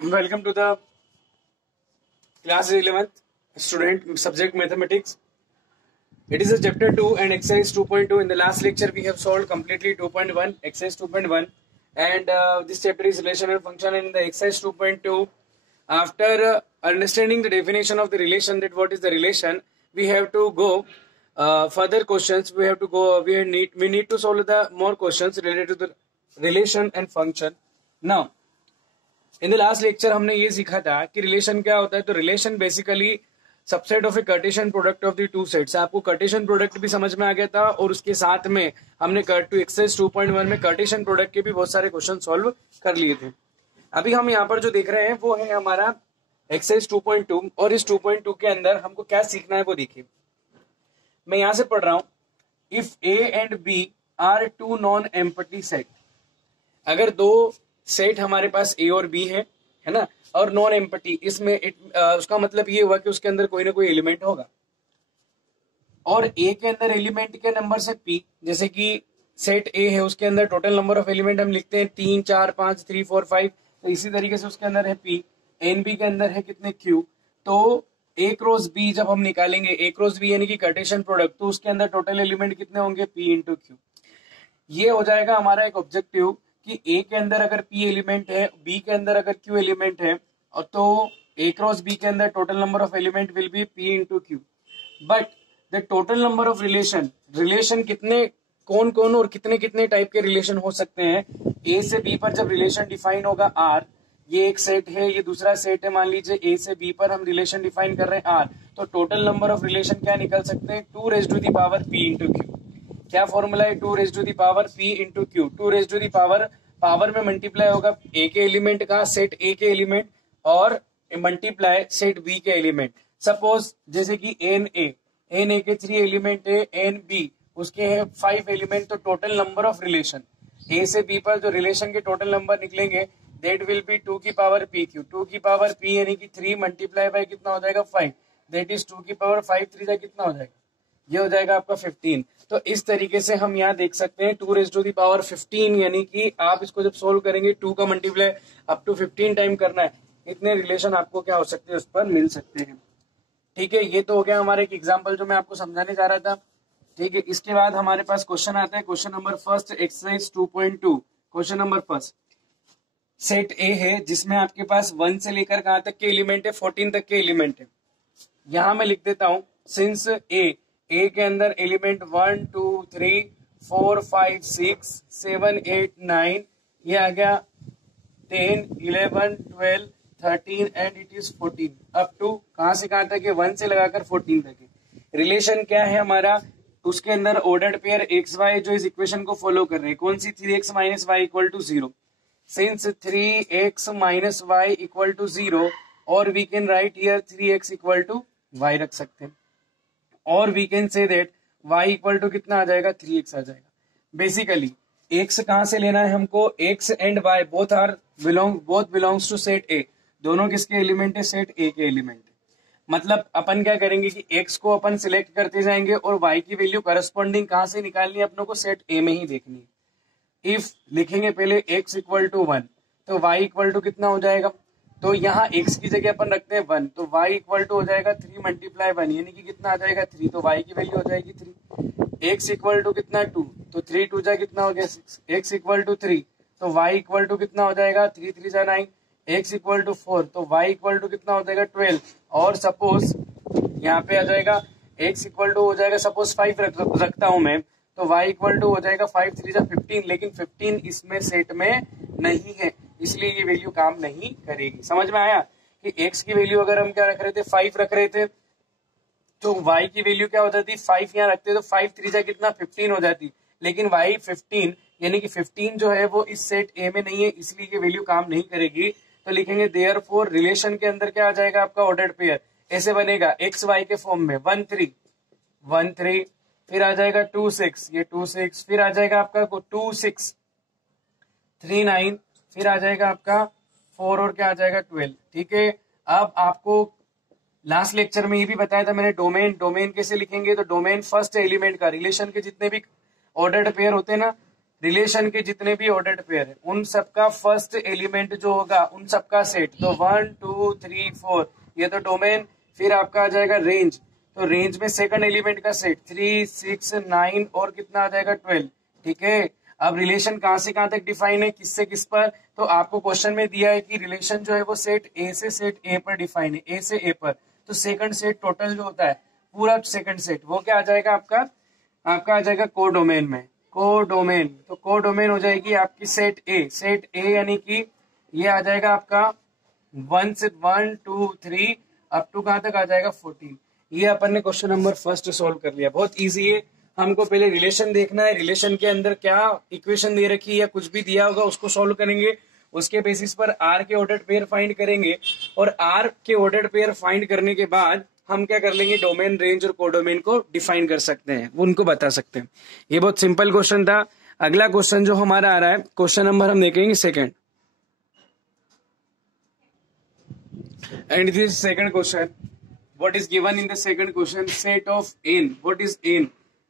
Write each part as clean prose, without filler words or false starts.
Welcome to the class 11th student subject mathematics. It is a chapter 2 and exercise 2.2. In the last lecture we have solved completely 2.1 exercise 2.1 and this chapter is relation and function. And in the exercise 2.2, after understanding the definition of the relation, that what is the relation, we have to go further questions. We need to solve the more questions related to the relation and function. Now in the last lecture हमने ये सीखा था कि relation क्या होता है. तो relation basically subset of A Cartesian product of the two sets. आपको कार्टेशियन प्रोडक्ट भी समझ में आ गया था और उसके साथ में हमने एक्सरसाइज 2.1 में कार्टेशियन प्रोडक्ट के भी बहुत सारे क्वेश्चन सॉल्व कर लिए थे. अभी हम यहाँ पर जो देख रहे हैं वो है हमारा एक्सरसाइज 2.2 और इस 2.2 के अंदर हमको क्या सीखना है वो देखिए. मैं यहां से पढ़ रहा हूं. If A and B are two non empty set, अगर दो सेट हमारे पास ए और बी है ना, और नॉन एम्प्टी, इसमें उसका मतलब ये हुआ कि उसके अंदर कोई ना कोई एलिमेंट होगा. और ए के अंदर एलिमेंट के नंबर से पी, जैसे कि सेट ए है उसके अंदर टोटल नंबर ऑफ एलिमेंट हम लिखते हैं 3 4 5 3 4 5. तो इसी तरीके से उसके अंदर है पी. एन बी के अंदर है कितने क्यू. तो ए क्रॉस बी जब हम निकालेंगे, ए क्रॉस बी यानी कि कार्टेशियन प्रोडक्ट, तो उसके अंदर टोटल एलिमेंट कितने होंगे, पी इंटू क्यू. ये हो जाएगा हमारा एक ऑब्जेक्टिव कि ए के अंदर अगर पी एलिमेंट है, बी के अंदर अगर क्यू एलिमेंट है, और तो ए क्रॉस बी के अंदर total number of element will be P into Q. But the total number of relation कितने, कौन कौन और कितने कितने टाइप के रिलेशन हो सकते हैं. ए से बी पर जब रिलेशन डिफाइन होगा आर, ये एक सेट है, ये दूसरा सेट है, मान लीजिए ए से बी पर हम रिलेशन डिफाइन कर रहे हैं आर, तो टोटल नंबर ऑफ रिलेशन क्या निकल सकते हैं, 2 raise to the power P into Q. क्या फॉर्मूला है, 2 raise to the power P into Q. 2 raise to the power में मल्टीप्लाई होगा ए के एलिमेंट का, सेट ए के एलिमेंट, और मल्टीप्लाई सेट बी के एलिमेंट. सपोज जैसे कि एन ए के 3 एलिमेंट है, एन बी उसके है 5 एलिमेंट. तो टोटल नंबर ऑफ रिलेशन ए से बी पर जो रिलेशन के टोटल नंबर निकलेंगे दैट विल बी 2 की पावर पी क्यू. 2 की पावर पी यानी कि 3 मल्टीप्लाई बाय कितना हो जाएगा 5, दैट इज 2 की पावर 5 3 कितना हो जाएगा, ये हो जाएगा आपका 15. तो इस तरीके से हम यहाँ देख सकते हैं 2 रेज़ टू द पावर 15, यानी कि आप इसको जब सोल्व करेंगे 2 का मल्टीप्लाई अप टू 15 टाइम करना है, इतने रिलेशन आपको क्या हो सकते हैं उस पर मिल सकते हैं. ठीक है, ये तो हो गया हमारा एक एग्जांपल जो मैं आपको समझाने जा रहा था. ठीक है, इसके बाद हमारे पास क्वेश्चन आता है. Question number first, exercise 2.2. Question number first, set ए है जिसमें आपके पास 1 से लेकर कहां तक के एलिमेंट है, 14 तक के एलिमेंट है. यहां मैं लिख देता हूं सिंस ए के अंदर एलिमेंट 1 2 3 4 5 6 7 8 9, ये आ गया 10 11 12 13 and it is 14 up to कहां से कहां तक है, 1 से लगाकर 14 तक है. रिलेशन क्या है हमारा, उसके अंदर ऑर्डर्ड पेयर एक्स वाई जो इस इक्वेशन को फॉलो कर रहे हैं. कौन सी, 3x minus Y equal to 0. Since 3x minus Y equal to 0, और we can write here 3x equal to Y रख सकते हैं, और we can say that y equal to कितना आ जाएगा, 3x आ जाएगा. बेसिकली x कहां से लेना है हमको, x and y both belongs to set a. दोनों किसके एलिमेंट है, सेट a के एलिमेंट है. मतलब अपन क्या करेंगे कि x को अपन सिलेक्ट करते जाएंगे और y की वैल्यू करस्पॉन्डिंग कहां से निकालनी है अपनों को, सेट a में ही देखनी है. इफ लिखेंगे पहले x इक्वल टू 1, तो y इक्वल टू कितना हो जाएगा, तो यहाँ x की जगह अपन रखते हैं 1, तो y इक्वल टू हो जाएगा 3 मल्टीप्लाई 1 यानी कि कितना आ जाएगा 3, तो y की वैल्यू हो जाएगी 3. x इक्वल टू कितना 2, तो 3 2 जा कितना हो गया 6. x इक्वल टू 3, तो y इक्वल टू कितना हो जाएगा 3 3 जा 9. x इक्वल टू 4, तो y इक्वल टू कितना हो जाएगा 12. और सपोज यहाँ पे आ जाएगा x इक्वल टू हो जाएगा, सपोज 5 रखता हूं मैं, तो y इक्वल टू हो जाएगा 5 3 जा 15, लेकिन 15 इसमें सेट में नहीं है, इसलिए ये वैल्यू काम नहीं करेगी. समझ में आया कि x की वैल्यू अगर हम क्या रख रहे थे, 5 रख रहे थे, तो y की वैल्यू क्या हो जाती, 5 यहाँ रखते तो 5 3 जा कितना 15 हो जाती, लेकिन y 15 यानी कि 15 जो है वो इस सेट a में नहीं है, इसलिए ये वैल्यू काम नहीं करेगी. तो लिखेंगे देयरफॉर रिलेशन के अंदर क्या आ जाएगा आपका ऑर्डर्ड पेयर, ऐसे बनेगा एक्स वाई के फॉर्म में 1 3 1 3, फिर आ जाएगा 2 6, ये 2 6, फिर आ जाएगा आपका 2 6 3 9, फिर आ जाएगा आपका 4 और क्या आ जाएगा 12. ठीक है, अब आपको लास्ट लेक्चर में ये भी बताया था मैंने, डोमेन कैसे लिखेंगे, तो डोमेन फर्स्ट एलिमेंट का, रिलेशन के जितने भी ऑर्डर्ड पेयर होते हैं ना, रिलेशन के जितने भी ऑर्डर्ड पेयर है उन सबका फर्स्ट एलिमेंट जो होगा उन सबका सेट, तो 1 2 3 4 ये तो डोमेन, फिर आपका आ जाएगा रेंज, तो रेंज में सेकंड एलिमेंट का सेट 3 6 9 और कितना आ जाएगा 12। ठीक है, अब रिलेशन कहां से कहां तक डिफाइन है, किससे किस पर, तो आपको क्वेश्चन में दिया है कि रिलेशन जो है वो सेट ए से सेट ए पर डिफाइन है, ए से ए पर, तो सेकंड सेट टोटल जो होता है पूरा सेकंड सेट वो क्या आ जाएगा आपका आ जाएगा कोडोमेन में, कोडोमेन, तो कोडोमेन हो जाएगी आपकी सेट ए यानी कि ये आ जाएगा आपका 1 से 1 2 3 अप टू कहां तक आ जाएगा 14। ये अपन ने क्वेश्चन नंबर फर्स्ट सोल्व कर लिया, बहुत इजी है। हमको पहले रिलेशन देखना है, रिलेशन के अंदर क्या इक्वेशन दे रखी है या कुछ भी दिया होगा उसको सोल्व करेंगे, उसके बेसिस पर आर के ऑर्डर्ड पेयर फाइंड करेंगे, और आर के ऑर्डर्ड पेयर फाइंड करने के बाद हम क्या कर लेंगे, डोमेन रेंज और कोडोमेन को डिफाइन कर सकते हैं, वो उनको बता सकते हैं। ये बहुत सिंपल क्वेश्चन था। अगला क्वेश्चन जो हमारा आ रहा है, क्वेश्चन नंबर हम देखेंगे second, and this second question, what is given in the second question, set of n, what is n,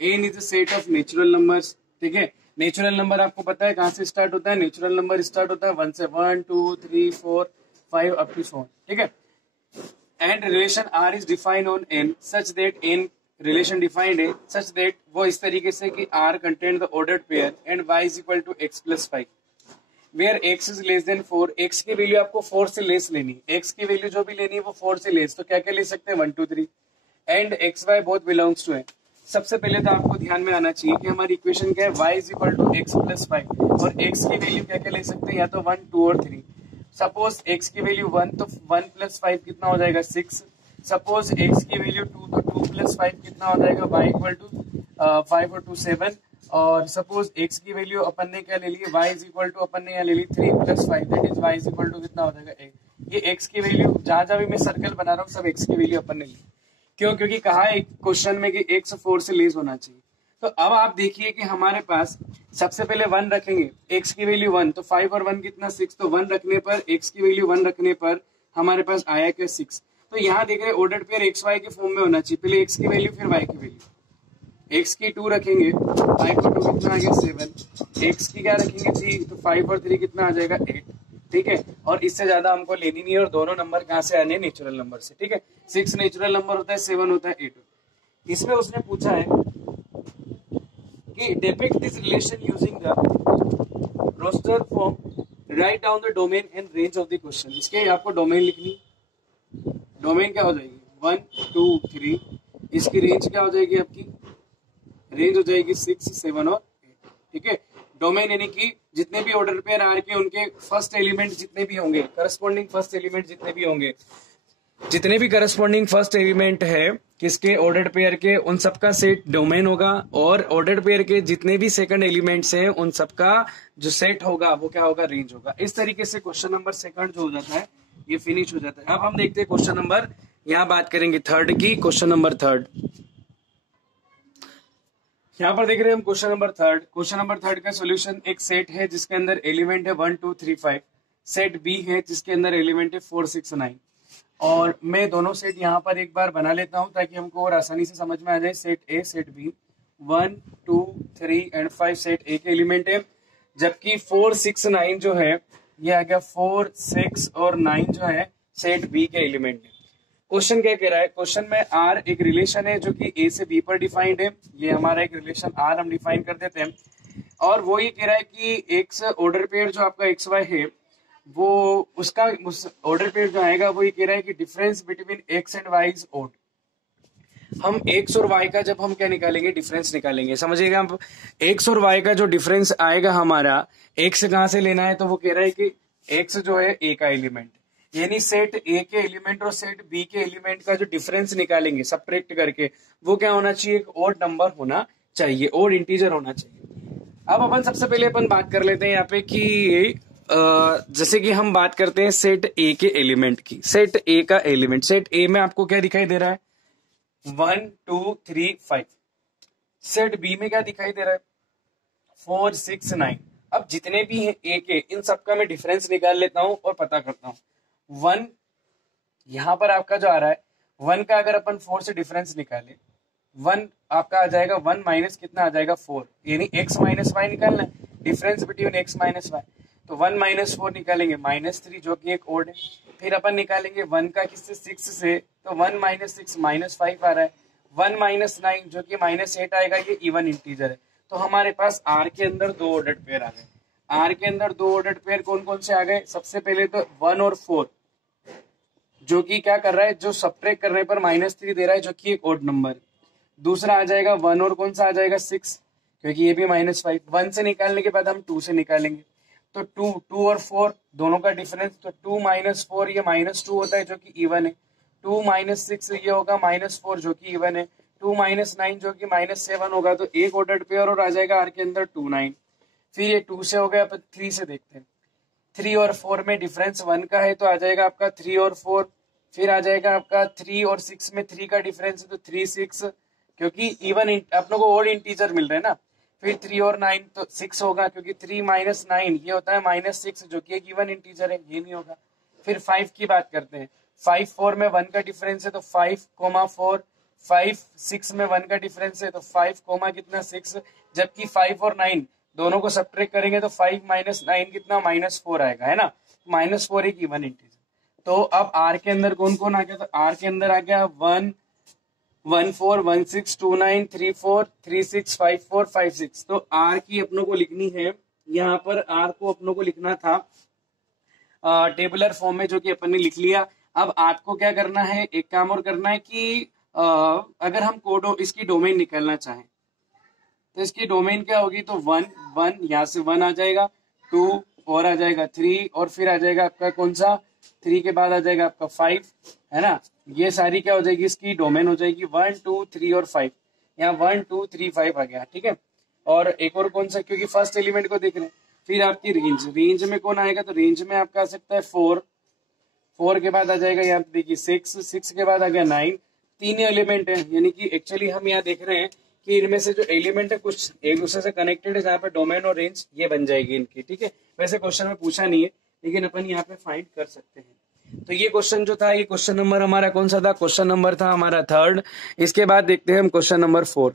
n is a set of natural numbers। ठीक है, नेचुरल नंबर आपको पता है कहां से स्टार्ट होता है, नेचुरल नंबर स्टार्ट होता है 1 से 1 2 3 4 5 अप टू 100। ठीक है, and relation R is defined on N such that an relation defined है सच दैट वो इस तरीके से कि R contain the ordered pair and Y is equal to X plus 5 where x is less than 4, x की value आपको 4 से less लेनी, x की वैल्यू जो भी लेनी है वो 4 से लेस, तो क्या क्या ले सकते हैं 1 2 3, and x y both belongs to है। सबसे पहले तो आपको ध्यान में आना चाहिए कि हमारी इक्वेशन क्या है, y is equal to X plus 5, और x की वैल्यू क्या क्या ले सकते हैं, या तो 1 2 और 3। सपोज x की वैल्यू 1 तो 1 प्लस 5 कितना हो जाएगा 6, सपोज x की वैल्यू 2 तो 2 प्लस 5 कितना हो जाएगा y इक्वल टू 5 और 2 7, और सपोज x की वैल्यू अपन ने क्या ले ली, y इज इक्वल टू अपन ने यहाँ ले ली 3 plus 5 that is y is equal to कितना हो जाएगा 8। ये x की वैल्यू जहां जहां भी मैं सर्कल बना रहा हूँ सब x की वैल्यू अपन ने ली, क्यों, क्योंकि कहा है क्वेश्चन में कि x 4 से लेस होना चाहिए। तो अब आप देखिए कि हमारे पास सबसे पहले 1 रखेंगे, x की वैल्यू 1 तो 5 और 1 कितना 6, तो 1 रखने पर x की वैल्यू 1 रखने पर हमारे पास आया क्या 6। तो यहाँ देख रहे हैं ऑर्डर्ड पेयर एक्स वाई के फॉर्म में होना चाहिए, पहले x की वैल्यू फिर y की वैल्यू, x की 2 रखेंगे 5 और 2 कितना आ गया 7, x की क्या रखेंगे 3 तो 5 और 3 कितना आ जाएगा 8। ठीक है, और इससे ज्यादा हमको लेनी नहीं है, और दोनों नंबर कहां से आने, नेचुरल नंबर से। ठीक है, 6 नेचुरल नंबर होता है, 7 होता है 8। इसमें उसने पूछा है कि depict this relation using the roster form, write down the domain and range of the question. इसके आपको डोमेन लिखनी, डोमेन क्या हो जाएगी 1 2 3, इसकी रेंज क्या हो जाएगी, आपकी रेंज हो जाएगी 6 7 और 8। ठीक है, डोमेन यानी कि जितने भी ऑर्डर पेयर आर के उनके फर्स्ट एलिमेंट जितने भी होंगे, करस्पॉन्डिंग फर्स्ट एलिमेंट जितने भी होंगे, जितने भी करस्पॉन्डिंग फर्स्ट एलिमेंट है किसके ऑर्डर्ड पेयर के, उन सबका सेट डोमेन होगा, और ऑर्डर्ड पेयर के जितने भी सेकंड एलिमेंट्स हैं उन सबका जो सेट होगा वो क्या होगा, रेंज होगा। इस तरीके से क्वेश्चन नंबर सेकंड जो हो जाता है ये फिनिश हो जाता है। अब हम देखते हैं क्वेश्चन नंबर, यहाँ बात करेंगे थर्ड की, क्वेश्चन नंबर थर्ड। यहाँ पर देख रहे हैं हम question number third. Question number third का सॉल्यूशन, एक सेट है जिसके अंदर एलिमेंट है 1 2 3 5, सेट बी है जिसके अंदर एलिमेंट है 4 6 9, और मैं दोनों सेट यहाँ पर एक बार बना लेता हूँ ताकि हमको और आसानी से समझ में आ जाए। Set A set B 1 2 3 and 5 set A के एलिमेंट है, जबकि 4 6 9 जो है ये आ गया 4 6 और 9 जो है सेट बी के एलिमेंट है। क्वेश्चन क्या कह रहा है, क्वेश्चन में आर एक रिलेशन है जो कि ए से बी पर डिफाइंड है, ये हमारा एक रिलेशन आर हम डिफाइन कर देते हैं, और वो ये कह रहा है कि एक्स ऑर्डर पेयर जो आपका एक्स वाई है वो उसका ऑर्डर पेयर जो आएगा वो ये कह रहा है कि difference between X and Y is odd. हम एक्स और वाई का जब हम क्या निकालेंगे, डिफरेंस निकालेंगे, समझिएगा। हम एक्स और वाई का जो डिफरेंस आएगा हमारा, एक्स कहां से लेना है, तो वो कह रहा है कि एक्स जो है ए का एलिमेंट, यानी सेट ए के एलिमेंट और सेट बी के एलिमेंट का जो डिफरेंस निकालेंगे सब्ट्रैक्ट करके, वो क्या होना चाहिए, एक ओड नंबर होना चाहिए, ओड इंटीजर होना चाहिए। अब अपन सबसे पहले अपन बात कर लेते हैं यहाँ पे कि जैसे कि हम बात करते हैं सेट ए के एलिमेंट की, सेट ए का एलिमेंट, सेट ए में आपको क्या दिखाई दे रहा है 1 2 3 5, सेट बी में क्या दिखाई दे रहा है 4 6 9। अब जितने भी हैं ए के, इन सबका मैं डिफरेंस निकाल लेता हूं और पता करता हूं। 1 यहां पर आपका जो आ रहा है 1 का अगर अपन 4 से डिफरेंस निकाले, 1 आपका आ जाएगा 1 माइनस कितना आ जाएगा 4, यानी x माइनस वाई निकालना है। Difference between x minus Y, तो 1 माइनस 4 निकालेंगे -3 जो कि एक ओड है। फिर अपन निकालेंगे 1 का किससे 6 से, तो 1 माइनस 6 -5 आ रहा है। 1 माइनस 9 जो कि -8 आएगा, ये इवन इंटीजर है। तो हमारे पास R के अंदर दो ऑर्डर्ड पेयर आ गए। R के अंदर दो ऑर्डर्ड पेयर कौन कौन से आ गए? सबसे पहले तो 1 और 4 जो कि क्या कर रहा है, जो सब्ट्रैक्ट करने पर -3 दे रहा है जो कि एक ऑड नंबर। दूसरा आ जाएगा 1 और कौन सा आ जाएगा 6 क्योंकि ये भी -5। 1 से निकालने के बाद हम 2 से निकालेंगे, तो 2 और 4 दोनों का डिफरेंस, तो 2 माइनस 4 ये -2 होता है जो कि इवन है। 2 माइनस 6 ये होगा -4 जो कि इवन है। 2 माइनस 9 जो कि -7 होगा। तो एक ऑर्डर्ड पेयर और आ जाएगा आर के अंदर 2 9। फिर ये 2 से हो गया, अपन 3 से देखते हैं। 3 और 4 में डिफरेंस 1 का है तो आ जाएगा आपका 3 और 4। फिर आ जाएगा आपका 3 और 6 में 3 का डिफरेंस है तो 3 6 क्योंकि इवन आप लोगों को ऑड इंटीजर मिल रहे हैं ना। फिर 3 और 9 तो 6 होगा क्योंकि 3 माइनस 9 ये होता है -6 जो कि एक इवन इंटीजर है, ये नहीं होगा। फिर 5 की बात करते हैं। 5 4 में 1 का डिफरेंस है तो 5 4। 5 6 में 1 का डिफरेंस है तो 5 कितना 6, जबकि 5 और 9 दोनों को सब्ट्रैक्ट करेंगे तो 5 माइनस 9 कितना -4 आएगा, है ना। -4 एक इवन इंटीजर। तो अब R के अंदर कौन कौन आ गया, तो R के अंदर आ गया 1 1 4 1 6 2 9 3 4 3 6 5 4 5 6। तो R की अपनों को लिखनी है, यहाँ पर R को अपनों को लिखना था टेबुलर फॉर्म में, जो कि अपन ने लिख लिया। अब आपको क्या करना है, एक काम और करना है कि अगर हम कोडो इसकी डोमेन निकालना चाहें तो इसकी डोमेन क्या होगी, तो 1 1 यहाँ से 1 आ जाएगा, 2 और आ जाएगा 3 और फिर आ जाएगा आपका कौन सा 3 के बाद आ जाएगा आपका 5, है ना। ये सारी क्या हो जाएगी, इसकी डोमेन हो जाएगी 1 2 3 और 5। यहाँ 1 2 3 5 आ गया, ठीक है। और एक और कौन सा, क्योंकि फर्स्ट एलिमेंट को देख रहे हैं। फिर आपकी रेंज में कौन आएगा, तो रेंज में आपका आ सकता है 4 के बाद आ जाएगा यहाँ पे देखिए 6 के बाद आ गया 9। 3 एलिमेंट है, यानी कि एक्चुअली हम यहाँ देख रहे हैं कि इनमें से जो एलिमेंट है कुछ एक दूसरे से कनेक्टेड है, जहाँ पे डोमेन और रेंज ये बन जाएगी इनकी, ठीक है। वैसे क्वेश्चन में पूछा नहीं है लेकिन अपन यहाँ पे फाइंड कर सकते हैं। तो ये क्वेश्चन जो था, ये क्वेश्चन नंबर हमारा कौन सा था, क्वेश्चन नंबर था हमारा 3rd। इसके बाद देखते हैं हम क्वेश्चन नंबर 4।